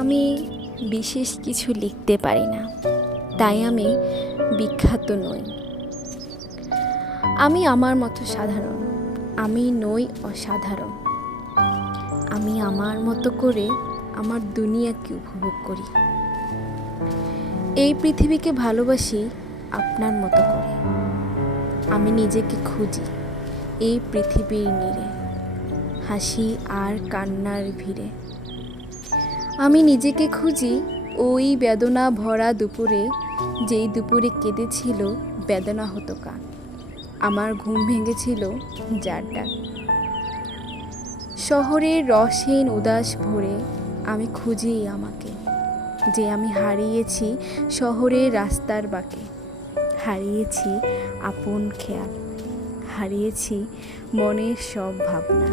আমি বিশেষ কিছু লিখতে পারি না, তাই আমি বিখ্যাত নই। আমি আমার মতো সাধারণ, আমি নই অসাধারণ। আমি আমার মতো করে আমার দুনিয়াকে উপভোগ করি। এই পৃথিবীকে ভালোবাসি আপনার মতো করে। আমি নিজেকে খুঁজি এই পৃথিবীর নীড়ে, হাসি আর কান্নার ভিড়ে। আমি নিজেকে খুঁজি ওই বেদনা ভরা দুপুরে, যেই দুপুরে কেঁদেছিল বেদনা হতো কান, আমার ঘুম ভেঙেছিল যার ডাক। শহরের রসহীন উদাস ভরে আমি খুঁজি আমাকে, যে আমি হারিয়েছি শহরের রাস্তার বাঁকে, হারিয়েছি আপন খেয়াল, হারিয়েছি মনের সব ভাবনা।